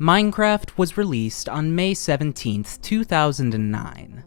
Minecraft was released on May 17th, 2009.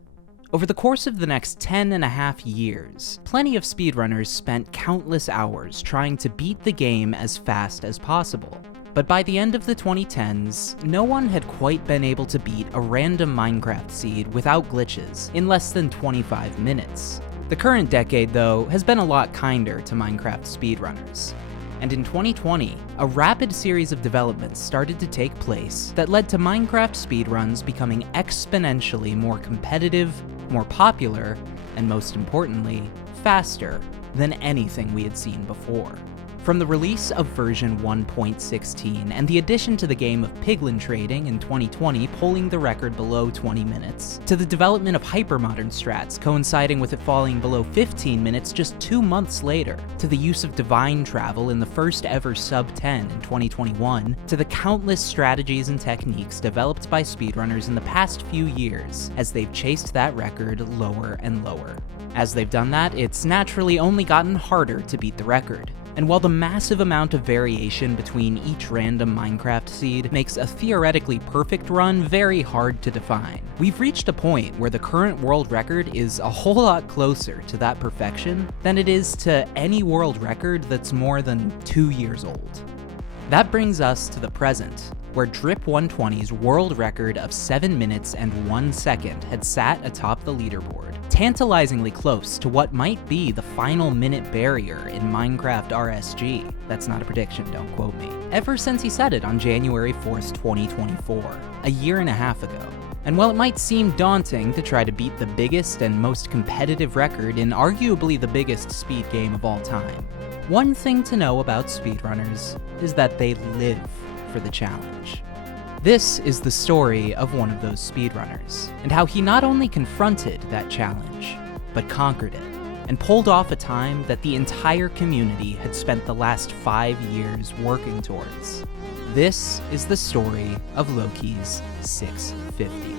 Over the course of the next 10.5 years, plenty of speedrunners spent countless hours trying to beat the game as fast as possible. But by the end of the 2010s, no one had quite been able to beat a random Minecraft seed without glitches in less than 25 minutes. The current decade, though, has been a lot kinder to Minecraft speedrunners. And in 2020, a rapid series of developments started to take place that led to Minecraft speedruns becoming exponentially more competitive, more popular, and most importantly, faster than anything we had seen before. From the release of version 1.16 and the addition to the game of piglin trading in 2020 pulling the record below 20 minutes, to the development of hypermodern strats coinciding with it falling below 15 minutes just 2 months later, to the use of divine travel in the first ever sub-10 in 2021, to the countless strategies and techniques developed by speedrunners in the past few years as they've chased that record lower and lower. As they've done that, it's naturally only gotten harder to beat the record. And while the massive amount of variation between each random Minecraft seed makes a theoretically perfect run very hard to define, we've reached a point where the current world record is a whole lot closer to that perfection than it is to any world record that's more than 2 years old. That brings us to the present, where Drip120's world record of 7 minutes and 1 second had sat atop the leaderboard, tantalizingly close to what might be the final minute barrier in Minecraft RSG. That's not a prediction, don't quote me. Ever since he set it on January 4th, 2024, a year and a half ago. And while it might seem daunting to try to beat the biggest and most competitive record in arguably the biggest speed game of all time, one thing to know about speedrunners is that they live for the challenge. This is the story of one of those speedrunners, and how he not only confronted that challenge, but conquered it, and pulled off a time that the entire community had spent the last 5 years working towards. This is the story of lowkey's 650.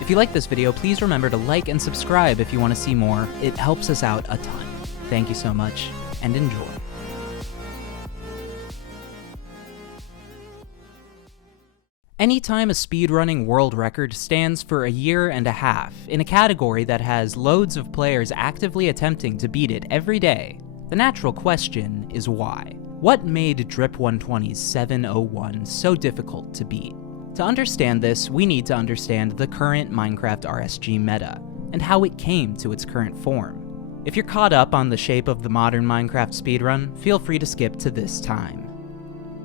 If you like this video, please remember to like and subscribe if you want to see more. It helps us out a ton. Thank you so much, and enjoy. Anytime a speedrunning world record stands for a year and a half in a category that has loads of players actively attempting to beat it every day, the natural question is why? What made Drip120's 701 so difficult to beat? To understand this, we need to understand the current Minecraft RSG meta, and how it came to its current form. If you're caught up on the shape of the modern Minecraft speedrun, feel free to skip to this time.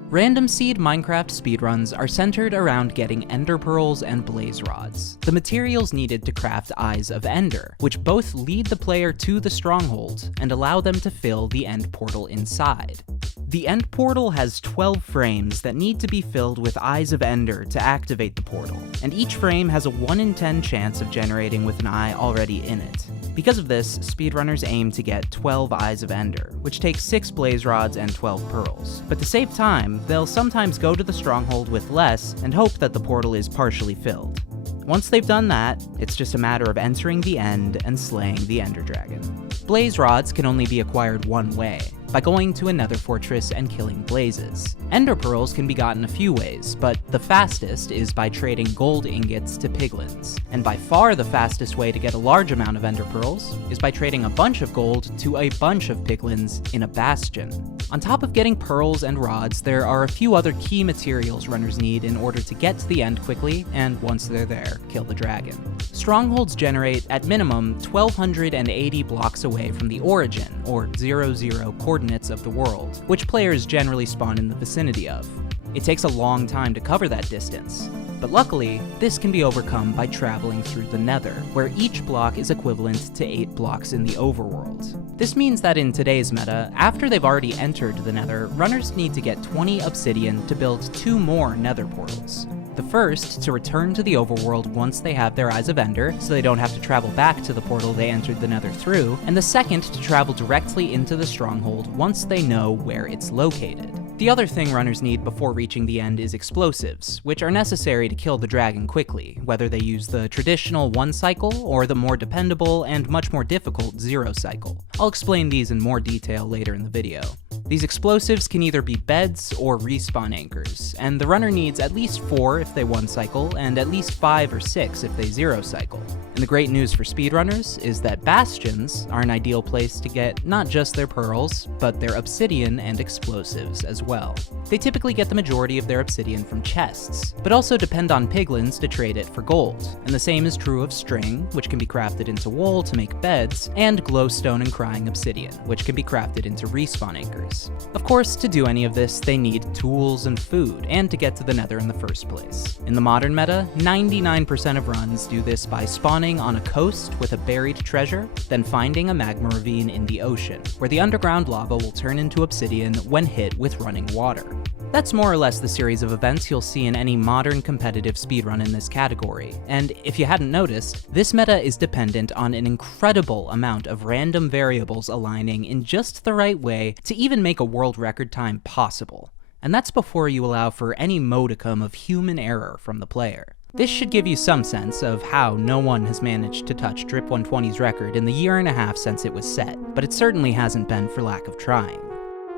Random seed Minecraft speedruns are centered around getting ender pearls and blaze rods, the materials needed to craft Eyes of Ender, which both lead the player to the stronghold and allow them to fill the end portal inside. The end portal has 12 frames that need to be filled with Eyes of Ender to activate the portal, and each frame has a 1 in 10 chance of generating with an eye already in it. Because of this, speedrunners aim to get 12 Eyes of Ender, which takes 6 blaze rods and 12 pearls. But to save time, they'll sometimes go to the stronghold with less and hope that the portal is partially filled. Once they've done that, it's just a matter of entering the end and slaying the Ender Dragon. Blaze rods can only be acquired one way, by going to another fortress and killing blazes. Ender pearls can be gotten a few ways, but the fastest is by trading gold ingots to piglins. And by far the fastest way to get a large amount of ender pearls is by trading a bunch of gold to a bunch of piglins in a bastion. On top of getting pearls and rods, there are a few other key materials runners need in order to get to the end quickly, and once they're there, kill the dragon. Strongholds generate, at minimum, 1,280 blocks away from the origin, or 00 coordinates of the world, which players generally spawn in the vicinity of. It takes a long time to cover that distance, but luckily, this can be overcome by traveling through the Nether, where each block is equivalent to 8 blocks in the overworld. This means that in today's meta, after they've already entered the Nether, runners need to get 20 obsidian to build 2 more Nether portals. The first, to return to the overworld once they have their Eyes of Ender, so they don't have to travel back to the portal they entered the Nether through, and the second to travel directly into the stronghold once they know where it's located. The other thing runners need before reaching the end is explosives, which are necessary to kill the dragon quickly, whether they use the traditional 1 cycle or the more dependable and much more difficult 0 cycle. I'll explain these in more detail later in the video. These explosives can either be beds or respawn anchors, and the runner needs at least 4 if they 1 cycle, and at least 5 or 6 if they 0 cycle. And the great news for speedrunners is that bastions are an ideal place to get not just their pearls, but their obsidian and explosives as well. They typically get the majority of their obsidian from chests, but also depend on piglins to trade it for gold, and the same is true of string, which can be crafted into wool to make beds, and glowstone and crying obsidian, which can be crafted into respawn anchors. Of course, to do any of this, they need tools and food, and to get to the Nether in the first place. In the modern meta, 99% of runs do this by spawning on a coast with a buried treasure, then finding a magma ravine in the ocean, where the underground lava will turn into obsidian when hit with running water. That's more or less the series of events you'll see in any modern competitive speedrun in this category, and if you hadn't noticed, this meta is dependent on an incredible amount of random variables aligning in just the right way to even make a world record time possible. And that's before you allow for any modicum of human error from the player. This should give you some sense of how no one has managed to touch Drip 120's record in the year and a half since it was set, but it certainly hasn't been for lack of trying.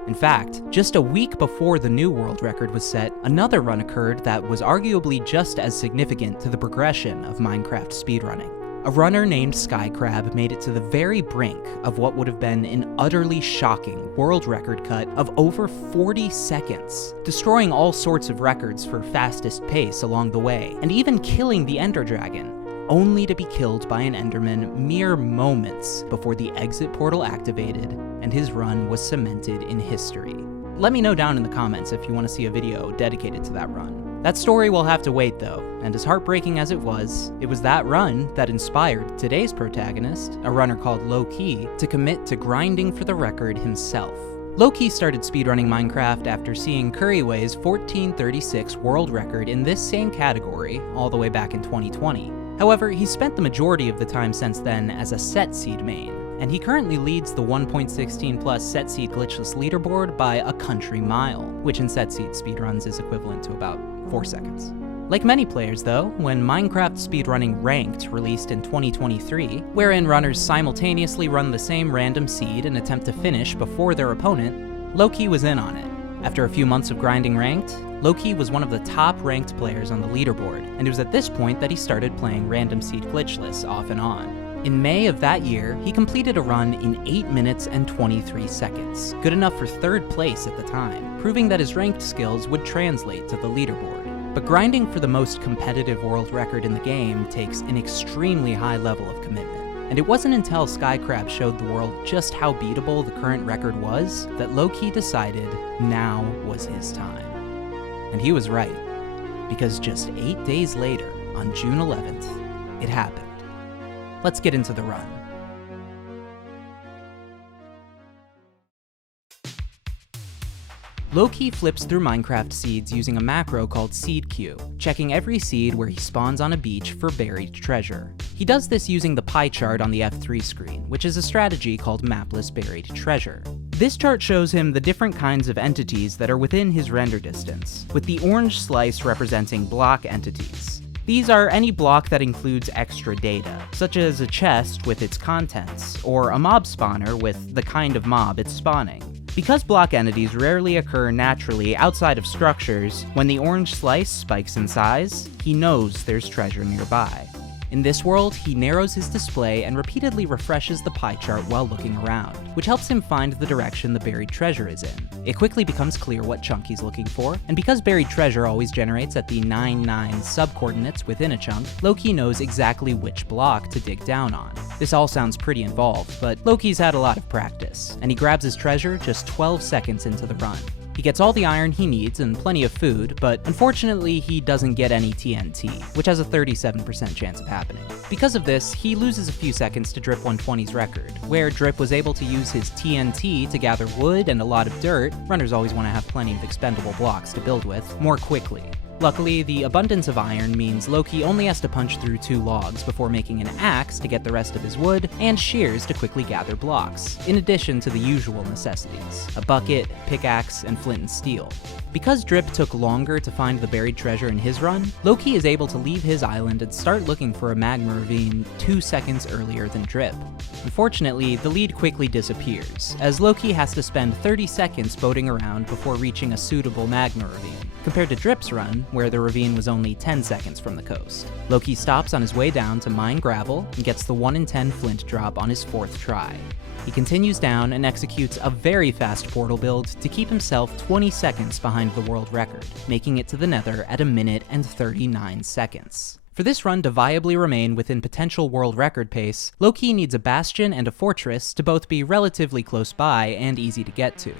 In fact, just a week before the new world record was set, another run occurred that was arguably just as significant to the progression of Minecraft speedrunning. A runner named Skycrab made it to the very brink of what would have been an utterly shocking world record cut of over 40 seconds, destroying all sorts of records for fastest pace along the way, and even killing the Ender Dragon, only to be killed by an Enderman mere moments before the exit portal activated and his run was cemented in history. Let me know down in the comments if you want to see a video dedicated to that run. That story will have to wait though, and as heartbreaking as it was that run that inspired today's protagonist, a runner called Lowkey, to commit to grinding for the record himself. Lowkey started speedrunning Minecraft after seeing Curryway's 1436 world record in this same category all the way back in 2020. However, he spent the majority of the time since then as a set seed main, and he currently leads the 1.16 plus set seed glitchless leaderboard by a country mile, which in set seed speedruns is equivalent to about 4 seconds. Like many players though, when Minecraft Speedrunning Ranked released in 2023, wherein runners simultaneously run the same random seed and attempt to finish before their opponent, Lowkey was in on it. After a few months of grinding Ranked, Lowkey was one of the top ranked players on the leaderboard, and it was at this point that he started playing random seed glitchless off and on. In May of that year, he completed a run in 8 minutes and 23 seconds, good enough for 3rd place at the time, proving that his ranked skills would translate to the leaderboard. But grinding for the most competitive world record in the game takes an extremely high level of commitment. And it wasn't until Skycrab showed the world just how beatable the current record was that Lowkey decided now was his time. And he was right, because just 8 days later, on June 11th, it happened. Let's get into the run. Lowkey flips through Minecraft seeds using a macro called seed queue, checking every seed where he spawns on a beach for buried treasure. He does this using the pie chart on the F3 screen, which is a strategy called mapless buried treasure. This chart shows him the different kinds of entities that are within his render distance, with the orange slice representing block entities. These are any block that includes extra data, such as a chest with its contents, or a mob spawner with the kind of mob it's spawning. Because block entities rarely occur naturally outside of structures, when the orange slice spikes in size, he knows there's treasure nearby. In this world, he narrows his display and repeatedly refreshes the pie chart while looking around, which helps him find the direction the buried treasure is in. It quickly becomes clear what chunk he's looking for, and because buried treasure always generates at the 9-9 subcoordinates within a chunk, Lowkey knows exactly which block to dig down on. This all sounds pretty involved, but Lowkey's had a lot of practice, and he grabs his treasure just 12 seconds into the run. He gets all the iron he needs and plenty of food, but unfortunately he doesn't get any TNT, which has a 37% chance of happening. Because of this, he loses a few seconds to Drip 120's record, where Drip was able to use his TNT to gather wood and a lot of dirt — runners always want to have plenty of expendable blocks to build with — more quickly. Luckily, the abundance of iron means lowkey only has to punch through 2 logs before making an axe to get the rest of his wood, and shears to quickly gather blocks, in addition to the usual necessities: a bucket, pickaxe, and flint and steel. Because Drip took longer to find the buried treasure in his run, lowkey is able to leave his island and start looking for a magma ravine 2 seconds earlier than Drip. Unfortunately, the lead quickly disappears, as lowkey has to spend 30 seconds boating around before reaching a suitable magma ravine, compared to Drip's run, where the ravine was only 10 seconds from the coast. Lowkey stops on his way down to mine gravel and gets the 1 in 10 flint drop on his 4th try. He continues down and executes a very fast portal build to keep himself 20 seconds behind the world record, making it to the Nether at 1 minute and 39 seconds. For this run to viably remain within potential world record pace, lowkey needs a bastion and a fortress to both be relatively close by and easy to get to.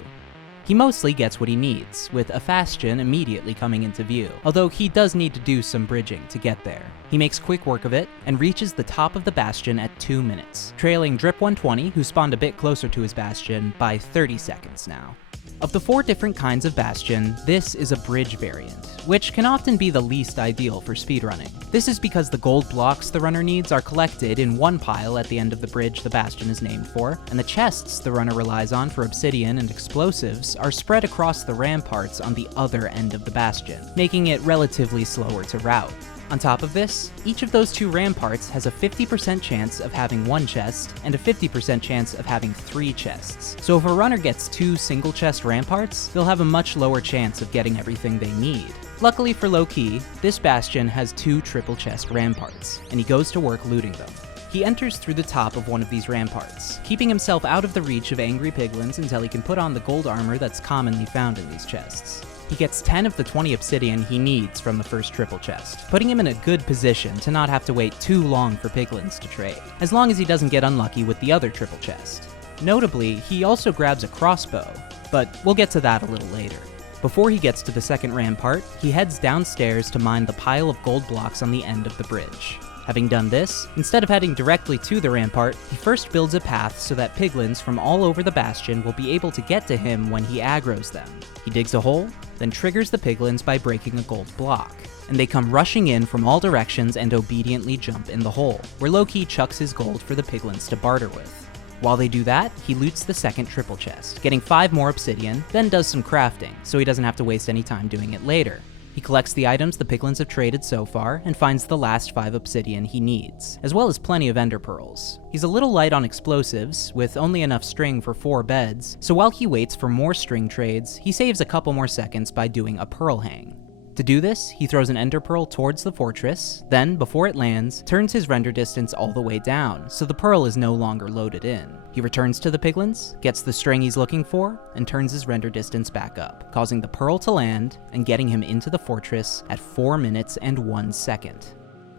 He mostly gets what he needs, with a bastion immediately coming into view, although he does need to do some bridging to get there. He makes quick work of it, and reaches the top of the bastion at 2 minutes, trailing Drip120, who spawned a bit closer to his bastion, by 30 seconds now. Of the 4 different kinds of bastion, this is a bridge variant, which can often be the least ideal for speedrunning. This is because the gold blocks the runner needs are collected in one pile at the end of the bridge the bastion is named for, and the chests the runner relies on for obsidian and explosives are spread across the ramparts on the other end of the bastion, making it relatively slower to route. On top of this, each of those 2 ramparts has a 50% chance of having 1 chest and a 50% chance of having 3 chests. So if a runner gets 2 single chest ramparts, they'll have a much lower chance of getting everything they need. Luckily for lowkey, this bastion has 2 triple chest ramparts, and he goes to work looting them. He enters through the top of one of these ramparts, keeping himself out of the reach of angry piglins until he can put on the gold armor that's commonly found in these chests. He gets 10 of the 20 obsidian he needs from the first triple chest, putting him in a good position to not have to wait too long for piglins to trade, as long as he doesn't get unlucky with the other triple chest. Notably, he also grabs a crossbow, but we'll get to that a little later. Before he gets to the second rampart, he heads downstairs to mine the pile of gold blocks on the end of the bridge. Having done this, instead of heading directly to the rampart, he first builds a path so that piglins from all over the bastion will be able to get to him when he aggroes them. He digs a hole, then triggers the piglins by breaking a gold block, and they come rushing in from all directions and obediently jump in the hole, where lowkey chucks his gold for the piglins to barter with. While they do that, he loots the second triple chest, getting 5 more obsidian, then does some crafting, so he doesn't have to waste any time doing it later. He collects the items the piglins have traded so far, and finds the last 5 obsidian he needs, as well as plenty of ender pearls. He's a little light on explosives, with only enough string for 4 beds, so while he waits for more string trades, he saves a couple more seconds by doing a pearl hang. To do this, he throws an ender pearl towards the fortress, then, before it lands, turns his render distance all the way down, so the pearl is no longer loaded in. He returns to the piglins, gets the string he's looking for, and turns his render distance back up, causing the pearl to land and getting him into the fortress at 4 minutes and 1 second.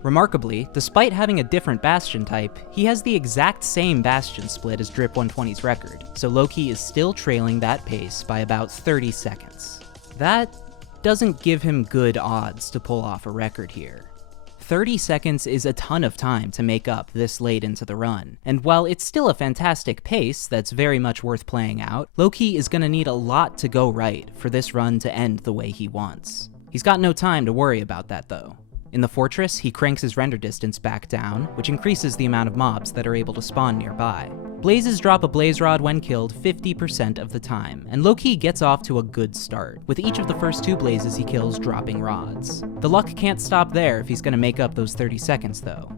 Remarkably, despite having a different bastion type, he has the exact same bastion split as Drip120's record, so lowkey is still trailing that pace by about 30 seconds. That doesn't give him good odds to pull off a record here. 30 seconds is a ton of time to make up this late into the run, and while it's still a fantastic pace that's very much worth playing out, lowkey is gonna need a lot to go right for this run to end the way he wants. He's got no time to worry about that though. In the fortress, he cranks his render distance back down, which increases the amount of mobs that are able to spawn nearby. Blazes drop a blaze rod when killed 50% of the time, and lowkey gets off to a good start, with each of the first 2 blazes he kills dropping rods. The luck can't stop there if he's gonna make up those 30 seconds though.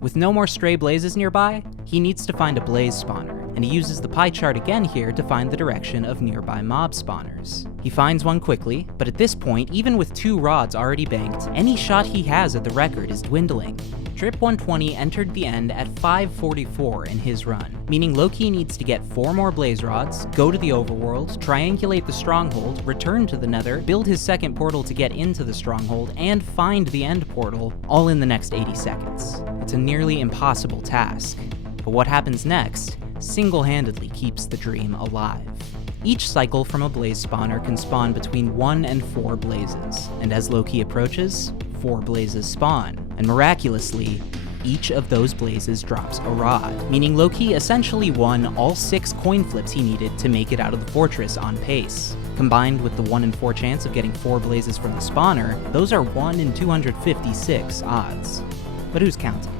With no more stray blazes nearby, he needs to find a blaze spawner, and he uses the pie chart again here to find the direction of nearby mob spawners. He finds one quickly, but at this point, even with 2 rods already banked, any shot he has at the record is dwindling. Drip120 entered the end at 5:44 in his run, meaning lowkey needs to get 4 more blaze rods, go to the overworld, triangulate the stronghold, return to the nether, build his second portal to get into the stronghold, and find the end portal, all in the next 80 seconds. It's a nearly impossible task, but what happens next single-handedly keeps the dream alive. Each cycle from a blaze spawner can spawn between 1 and 4 blazes, and as lowkey approaches, 4 blazes spawn, and miraculously, each of those blazes drops a rod, meaning lowkey essentially won all 6 coin flips he needed to make it out of the fortress on pace. Combined with the 1 in 4 chance of getting 4 blazes from the spawner, those are 1 in 256 odds. But who's counting?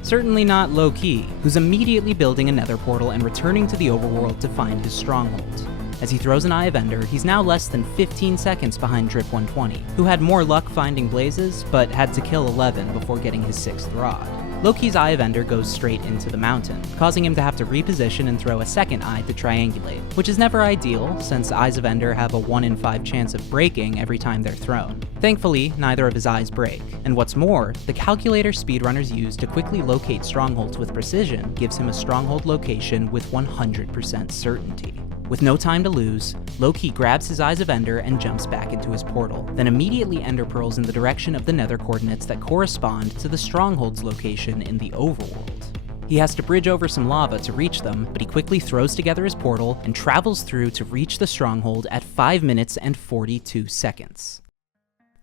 Certainly not lowkey, who's immediately building a nether portal and returning to the overworld to find his stronghold. As he throws an Eye of Ender, he's now less than 15 seconds behind Drip120, who had more luck finding blazes, but had to kill 11 before getting his 6th rod. Lowkey's Eye of Ender goes straight into the mountain, causing him to have to reposition and throw a second eye to triangulate, which is never ideal, since Eyes of Ender have a 1 in 5 chance of breaking every time they're thrown. Thankfully, neither of his eyes break, and what's more, the calculator speedrunners use to quickly locate strongholds with precision gives him a stronghold location with 100% certainty. With no time to lose, lowkey grabs his Eyes of Ender and jumps back into his portal, then immediately ender pearls in the direction of the nether coordinates that correspond to the stronghold's location in the overworld. He has to bridge over some lava to reach them, but he quickly throws together his portal and travels through to reach the stronghold at 5 minutes and 42 seconds.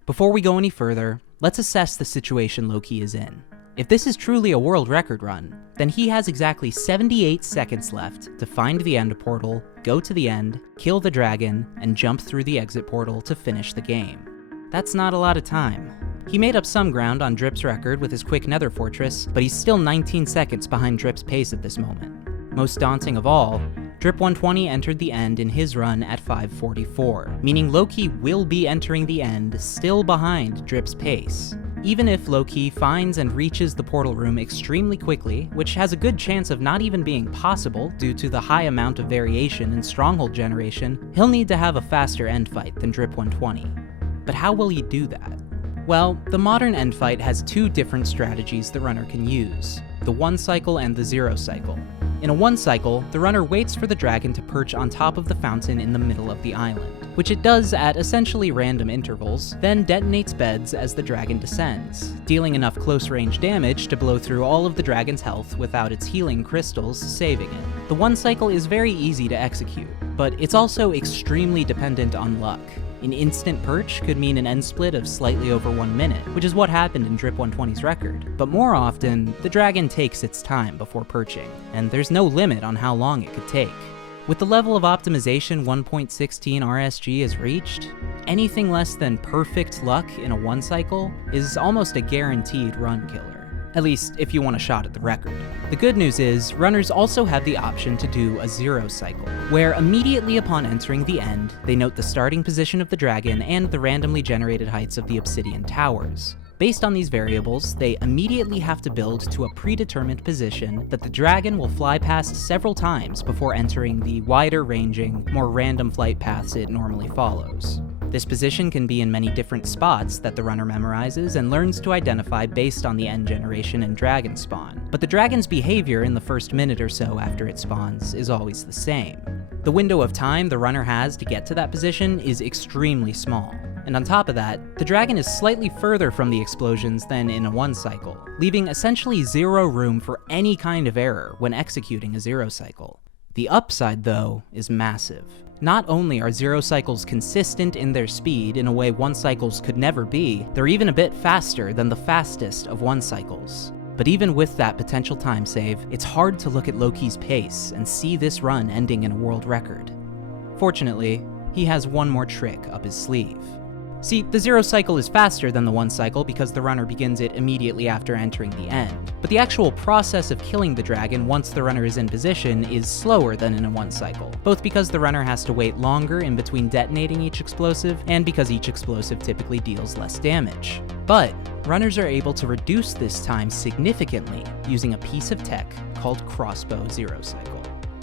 Before we go any further, let's assess the situation lowkey is in. If this is truly a world record run, then he has exactly 78 seconds left to find the end portal, go to the end, kill the dragon, and jump through the exit portal to finish the game. That's not a lot of time. He made up some ground on Drip's record with his quick nether fortress, but he's still 19 seconds behind Drip's pace at this moment. Most daunting of all, Drip120 entered the end in his run at 5:44, meaning lowkey will be entering the end still behind Drip's pace. Even if lowkey finds and reaches the portal room extremely quickly, which has a good chance of not even being possible due to the high amount of variation in stronghold generation, he'll need to have a faster end fight than Drip120. But how will he do that? Well, the modern end fight has 2 different strategies the runner can use, the 1 cycle and the 0 cycle. In a 1 cycle, the runner waits for the dragon to perch on top of the fountain in the middle of the island, which it does at essentially random intervals, then detonates beds as the dragon descends, dealing enough close-range damage to blow through all of the dragon's health without its healing crystals saving it. The 1 cycle is very easy to execute, but it's also extremely dependent on luck. An instant perch could mean an end split of slightly over 1 minute, which is what happened in Drip120's record. But more often, the dragon takes its time before perching, and there's no limit on how long it could take. With the level of optimization 1.16 RSG is reached, anything less than perfect luck in a 1 cycle is almost a guaranteed run killer. At least, if you want a shot at the record. The good news is, runners also have the option to do a 0 cycle, where immediately upon entering the end, they note the starting position of the dragon and the randomly generated heights of the obsidian towers. Based on these variables, they immediately have to build to a predetermined position that the dragon will fly past several times before entering the wider-ranging, more random flight paths it normally follows. This position can be in many different spots that the runner memorizes and learns to identify based on the end generation and dragon spawn, but the dragon's behavior in the first minute or so after it spawns is always the same. The window of time the runner has to get to that position is extremely small, and on top of that, the dragon is slightly further from the explosions than in a 1 cycle, leaving essentially 0 room for any kind of error when executing a 0 cycle. The upside, though, is massive. Not only are 0 cycles consistent in their speed in a way 1 cycles could never be, they're even a bit faster than the fastest of 1 cycles. But even with that potential time save, it's hard to look at lowkey's pace and see this run ending in a world record. Fortunately, he has one more trick up his sleeve. See, the 0 cycle is faster than the 1 cycle because the runner begins it immediately after entering the end, but the actual process of killing the dragon once the runner is in position is slower than in a 1 cycle, both because the runner has to wait longer in between detonating each explosive, and because each explosive typically deals less damage. But runners are able to reduce this time significantly using a piece of tech called Crossbow 0 cycle.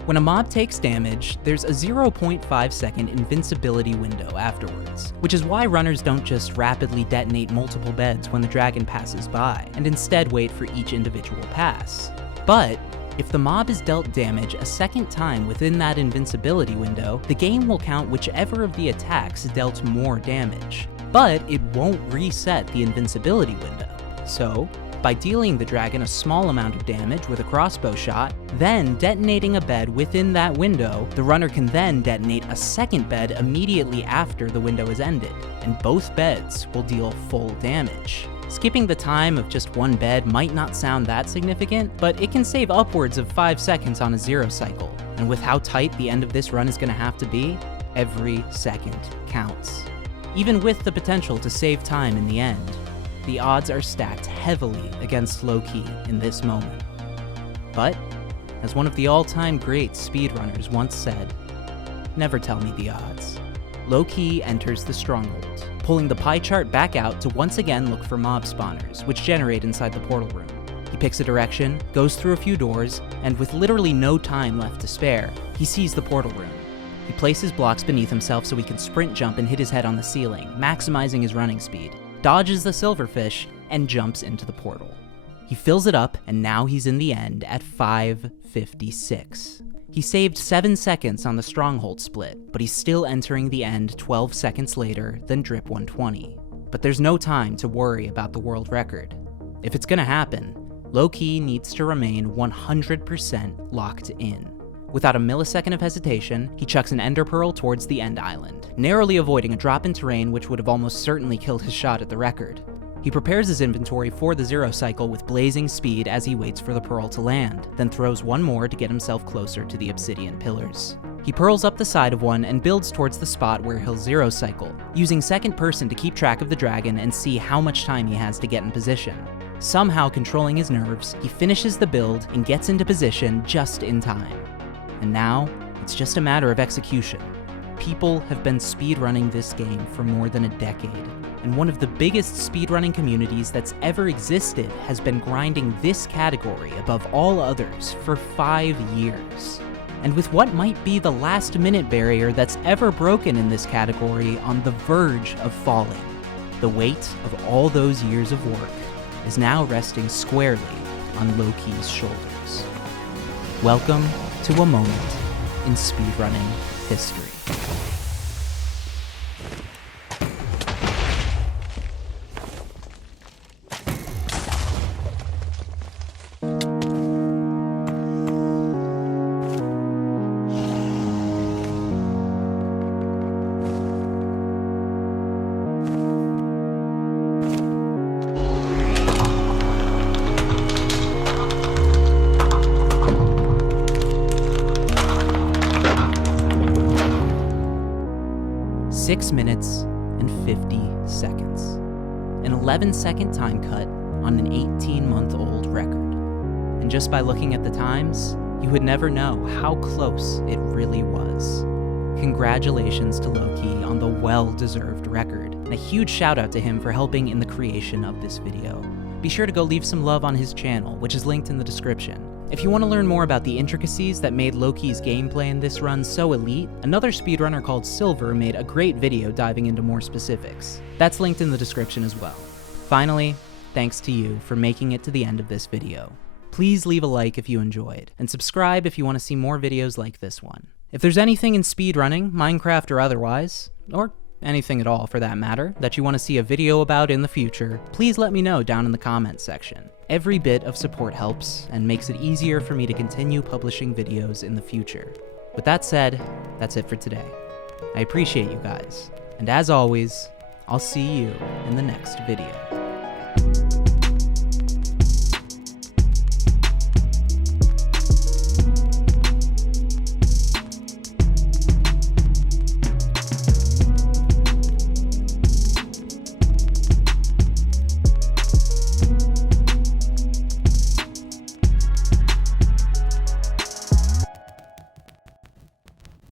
When a mob takes damage, there's a 0.5 second invincibility window afterwards, which is why runners don't just rapidly detonate multiple beds when the dragon passes by, and instead wait for each individual pass. But if the mob is dealt damage a second time within that invincibility window, the game will count whichever of the attacks dealt more damage, but it won't reset the invincibility window. So, by dealing the dragon a small amount of damage with a crossbow shot, then detonating a bed within that window, the runner can then detonate a second bed immediately after the window is ended, and both beds will deal full damage. Skipping the time of just 1 bed might not sound that significant, but it can save upwards of 5 seconds on a 0 cycle, and with how tight the end of this run is going to have to be, Every second counts. Even with the potential to save time in the end, the odds are stacked heavily against lowkey in this moment. But, as one of the all-time great speedrunners once said, never tell me the odds. Lowkey enters the stronghold, pulling the pie chart back out to once again look for mob spawners, which generate inside the portal room. He picks a direction, goes through a few doors, and with literally no time left to spare, he sees the portal room. He places blocks beneath himself so he can sprint jump and hit his head on the ceiling, maximizing his running speed, dodges the silverfish, and jumps into the portal. He fills it up, and now he's in the end at 5:56. He saved 7 seconds on the stronghold split, but he's still entering the end 12 seconds later than Drip 120. But there's no time to worry about the world record. If it's gonna happen, lowkey needs to remain 100% locked in. Without a millisecond of hesitation, he chucks an ender pearl towards the end island, narrowly avoiding a drop in terrain which would have almost certainly killed his shot at the record. He prepares his inventory for the zero cycle with blazing speed as he waits for the pearl to land, then throws one more to get himself closer to the obsidian pillars. He pearls up the side of one and builds towards the spot where he'll zero cycle, using second person to keep track of the dragon and see how much time he has to get in position. Somehow controlling his nerves, he finishes the build and gets into position just in time. And now, it's just a matter of execution. People have been speedrunning this game for more than a decade, and one of the biggest speedrunning communities that's ever existed has been grinding this category above all others for 5 years. And with what might be the last-minute barrier that's ever broken in this category on the verge of falling, the weight of all those years of work is now resting squarely on lowkey's shoulders. Welcome to a moment in speedrunning history. Six minutes and 50 seconds. An 11-second time cut on an 18-month-old record. And just by looking at the times, you would never know how close it really was. Congratulations to lowkey on the well-deserved record, and a huge shout out to him for helping in the creation of this video. Be sure to go leave some love on his channel, which is linked in the description. If you want to learn more about the intricacies that made lowkey's gameplay in this run so elite, another speedrunner called Silverr made a great video diving into more specifics. That's linked in the description as well. Finally, thanks to you for making it to the end of this video. Please leave a like if you enjoyed, and subscribe if you want to see more videos like this one. If there's anything in speedrunning, Minecraft or otherwise, or anything at all for that matter, that you want to see a video about in the future, please let me know down in the comments section. Every bit of support helps and makes it easier for me to continue publishing videos in the future. With that said, that's it for today. I appreciate you guys, and as always, I'll see you in the next video.